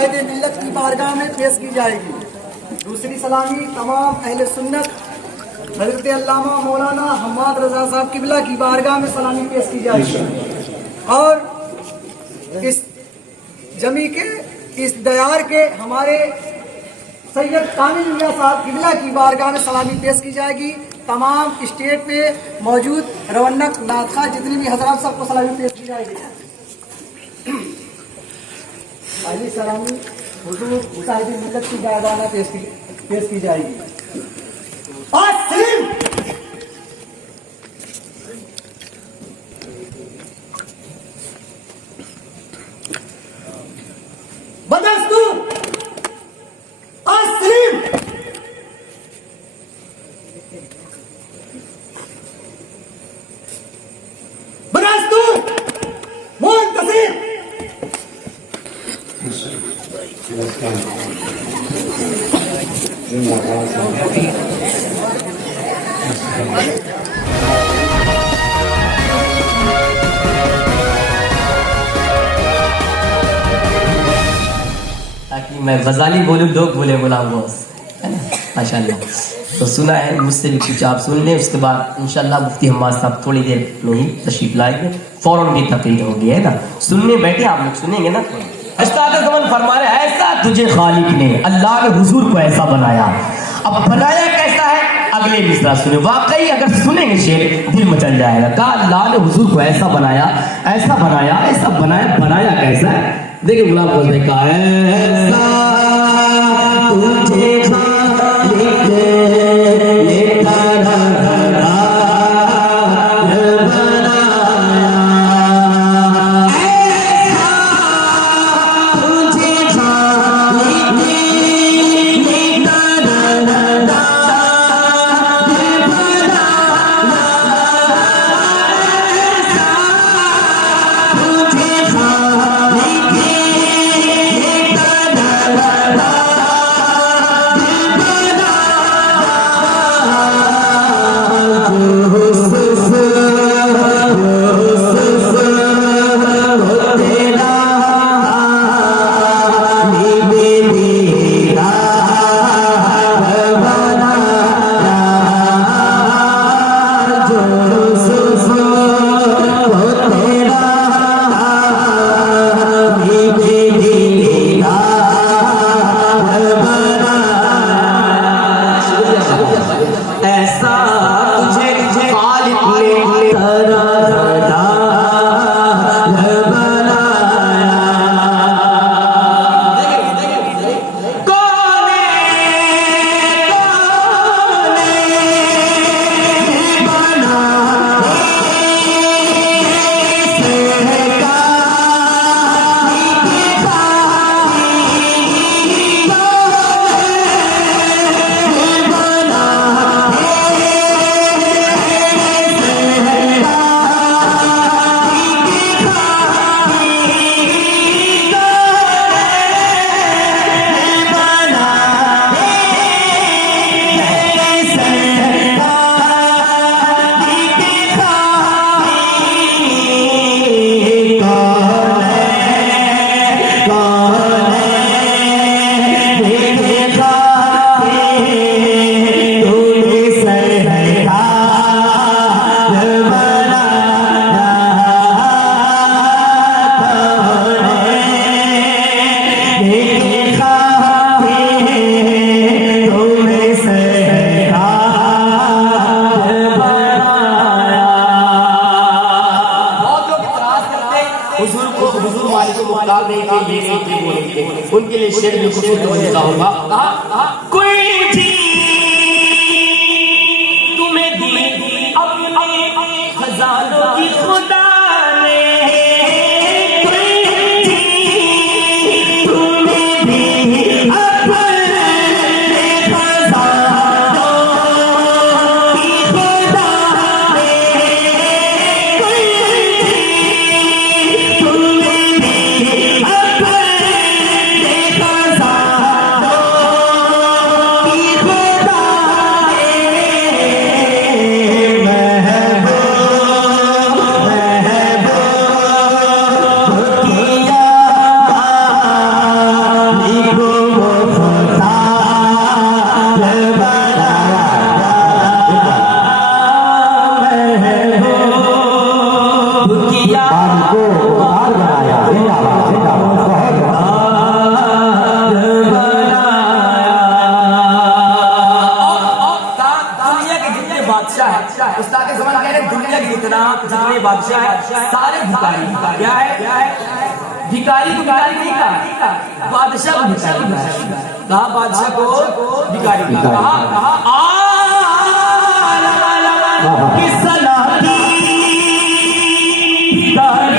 मुजाहिद मिल्लत की बारगाह में पेश की जाएगी। दूसरी सलामी तमाम अहले सुन्नत हजरत अल्लामा मौलाना हम्माद रजा साहब किबला की बारगाह में सलामी पेश की जाएगी। और इस जमी के इस दयार के हमारे सैयद कामिल मियां साहब किबला की बारगाह में सलामी पेश की जाएगी। तमाम स्टेट पे मौजूद रवन्नक नादखा जितनी भी हजरात सबको सलामी पेश की जाएगी। पहली सलामी हुजूर मुजाहिद मिल्लत की बारगाह में पेश की जाएगी। बदस्तूर अस्लीम बदस्तूर मुंतसिर ताकि मैं गजाली बोलूं, लोग बोले गुलाम गौस, है ना, माशाल्लाह। तो सुना है, मुझसे भी कुछ आप सुन लें, उसके बाद इंशाल्लाह मुफ्ती हम्माद साहब थोड़ी देर में ही तशरीफ लाएंगे, फौरन की तकरीर होगी, है ना। सुनने बैठे आप लोग, सुनेंगे ना। उस्ताद ज़मान फरमा रहे, ऐसा तुझे खालिक ने, अल्लाह ने हुजूर को ऐसा बनाया। अब बनाया कैसा है, अगले मिसरा सुने। वाकई अगर सुनेंगे शेर दिल मचल जाएगा। कहा अल्लाह ने हुजूर को ऐसा बनाया, ऐसा बनाया, ऐसा बनाया। बनाया कैसा है, देखिए गुलाम गौस ने कहा, ऐसा तुझे खालिक ने उनके लिए शेर भी खुशी होगा। कोई भी तुम्हें दी अपने खजानों की खुदा ने, जितने बादशाह है, उस्ताद के ज़माने कह रहे दुनिया के जितने बादशाह है सारे भिखारी। क्या है? भिखारी को भिखारी नहीं कहा, बादशाह को भिखारी कहा। बादशाह को भिखारी कहा। किस सलाती भिखारी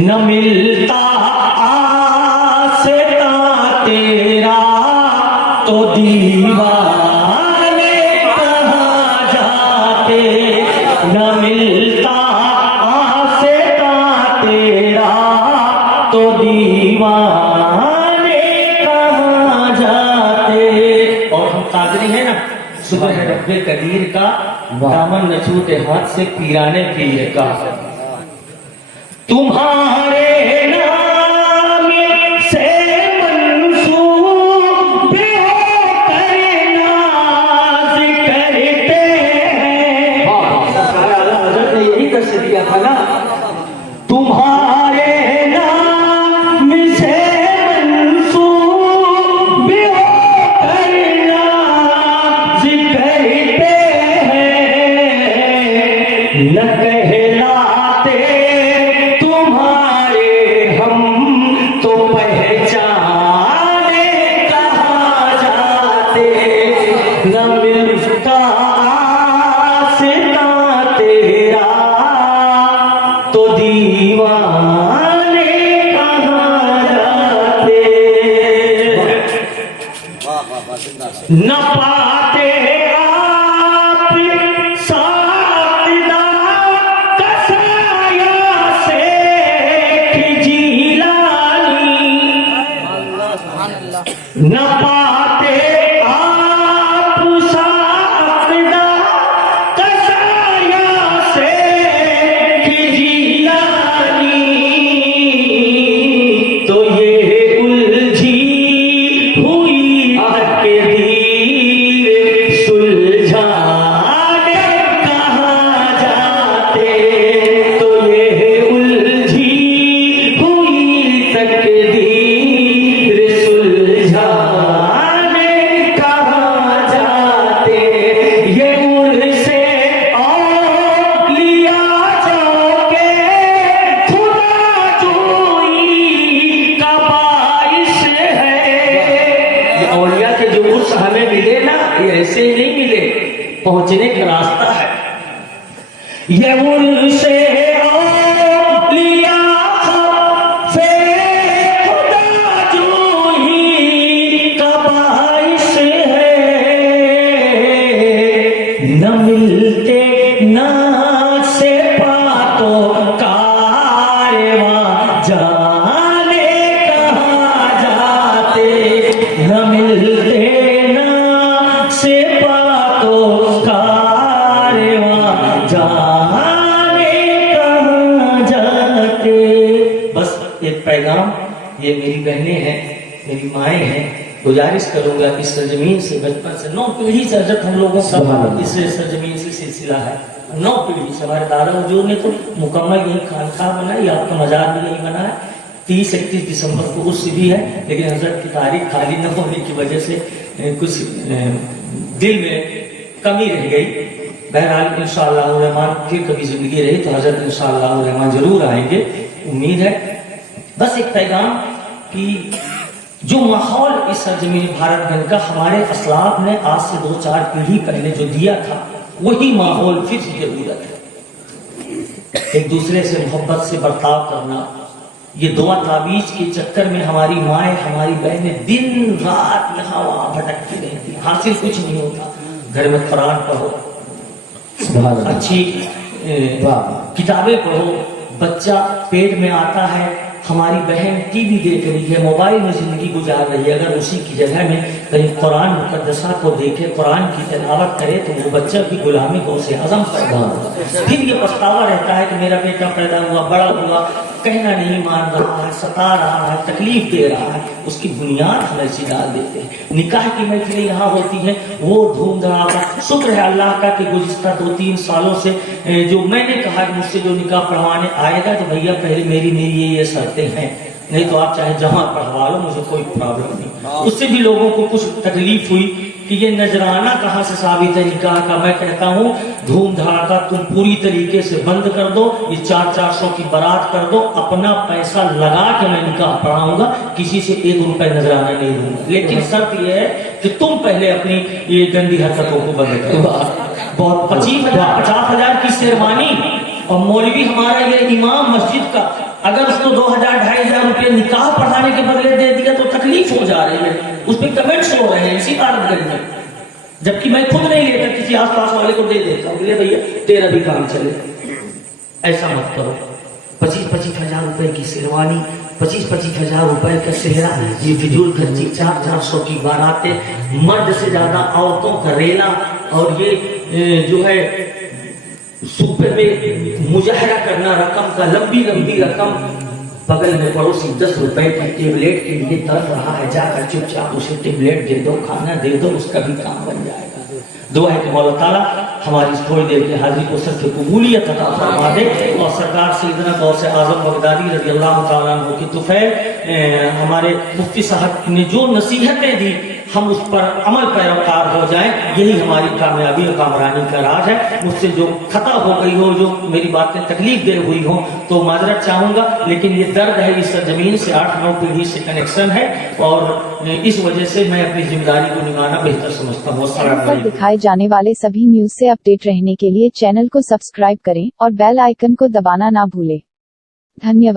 न मिलता आसता तेरा तो दीवाने कहाँ जाते। न मिलता आसता तेरा तो दीवाने कहाँ जाते। और हम कादरी हैं ना, सुबह है रब्बे कदीर का, दामन न छूटे हाथ से पीराने पीर का। तुम्हारे नाम से मंसूब होकर नाज करते हैं। हज़रत ने यही दर्श दिया था ना, तुम्हारे नाम से मंसूब होकर नाज करते हैं। न कहलाते न पाते आप सादा कसाया से जिलानी। न पाते आप सादा कसाया से जिलानी। तो ये उलझी हुई हमें मिले ना, ये ऐसे ही नहीं मिले, पहुंचने का रास्ता है। ये उनसे लिया से खुदा जो ही कबाइश है। न मिलते ना से पातो कारवां जाने कहाँ जाते। न मिलते से पातो कारवां जाने कहाँ जाते। बस एक पैगाम, ये मेरी बहनें हैं, मेरी माएँ हैं, गुजारिश करूंगा कि सरजमीन से बचपन से 9 पीढ़ी से हजरत हम लोगों का इस सरजमीन से सिलसिला है। 9 पीढ़ी से हमारे दादा हुजूर ने तो मुकम्मल यही खानखा बनाई, आपका मजार भी यही बना है। 30-31 दिसंबर को उर्स भी है, लेकिन हजरत की तारीख खाली न होने की वजह से कुछ दिल में कमी रह गई। बहरहाल इंशाअल्लाह रहमान फिर कभी जिंदगी रही तो हजरत इंशाअल्लाह रहमान जरूर आएंगे। उम्मीद है बस एक पैगाम कि जो माहौल इस सरजमीन भारत में का हमारे असलाफ ने आज से 2-4 पीढ़ी पहले जो दिया था, वही माहौल फिर से जरूरत है। एक दूसरे से मोहब्बत से बर्ताव करना। ये दुआ ताबीज के चक्कर में हमारी माएँ, हमारी बहनें दिन रात यहाँ वहाँ भटकती रहती, हासिल कुछ नहीं होता। घर में कुरान पढ़ो, अच्छी किताबें पढ़ो। बच्चा पेट में आता है, हमारी बहन टीवी देख रही है, मोबाइल में जिंदगी गुजार रही है, अगर उसी की जगह में कहीं कुरान मुकद्दसा को देखे, कुरान की तिलावत करे, तो वो बच्चा की गुलामी को उसे हजम पैदा होगा। फिर ये पछतावा रहता है कि मेरा बेटा पैदा हुआ, बड़ा हुआ, कहना नहीं मान रहा है, सता रहा है, तकलीफ दे रहा है। उसकी बुनियाद हम ऐसी डाल देते हैं। निकाह की महफिलें यहाँ होती हैं, वो धूम धड़ाका। शुक्र है अल्लाह का कि गुज़िश्ता 2-3 सालों से जो मैंने कहा कि मुझसे जो निकाह पढ़वाने आएगा तो भैया पहले मेरी ये शर्तें हैं, नहीं तो आप चाहे जहाँ पढ़वा लो, मुझे कोई प्रॉब्लम नहीं। उससे भी लोगों को कुछ तकलीफ हुई कि ये नजराना कहाँ से साबित है निकाह का। मैं कहता हूँ धूम धड़ाका तुम पूरी तरीके से बंद कर दो, ये 400 की बारात कर दो, अपना पैसा लगा के मैं निकाह पढ़ाऊंगा, किसी से 1 रुपए नजराना नहीं दूंगा। लेकिन शर्त यह है कि तुम पहले अपनी ये गंदी हरकतों को बंद करो। बहुत 25,000-50,000 की शेरवानी, और मौलवी हमारा ये इमाम मस्जिद का अगर उसको 2,000-2,500 रुपये निकाह पढ़ाने के बदले दे दिया तो तकलीफ हो जा रही है। उस पर कमेंट्स हो रहे हैं इसी भारत में, जबकि मैं खुद नहीं लेकर किसी आसपास वाले को दे देता हूँ, भैया तेरा भी काम चले। ऐसा मत करो। 25,000 रुपए की शेरवानी, 25,000 रुपए का सेहरा, ये फिजूल खर्ची, 400 की बारातें, मर्द से ज्यादा औरतों का रेला, और ये जो है सुपर में मुजाहरा करना रकम का, लंबी लंबी रकम। बगल में पड़ोसी 10 रुपए की टेबलेट के लिए तड़प रहा है, जाकर चुपचाप उसे टेबलेट दे दो, खाना दे दो, उसका भी काम बन जाएगा। दुआ है कि मौला ताला हमारी इस थोड़ी देर की हाजिरी को सच्चे कबूलियत अता फरमा दे, और सरकार सैयदना गौसे आज़म बगदादी रज़ी अल्लाह तआला अन्हु की तुफ़ैल हमारे मुफ्ती साहब ने जो नसीहतें दी, हम उस पर अमल पैरोकार हो जाएं, यही हमारी कामयाबी और कामरानी का राज है। मुझसे जो खता हो गई हो, जो मेरी बातें तकलीफ दे हुई हो, तो माजरत चाहूंगा, लेकिन ये दर्द है, इस जमीन से 8-9 पीढ़ी से कनेक्शन है, और इस वजह से मैं अपनी जिम्मेदारी को निभाना बेहतर समझता हूँ। पर दिखाए जाने वाले सभी न्यूज से अपडेट रहने के लिए चैनल को सब्सक्राइब करें और बेल आइकन को दबाना ना भूलें। धन्यवाद।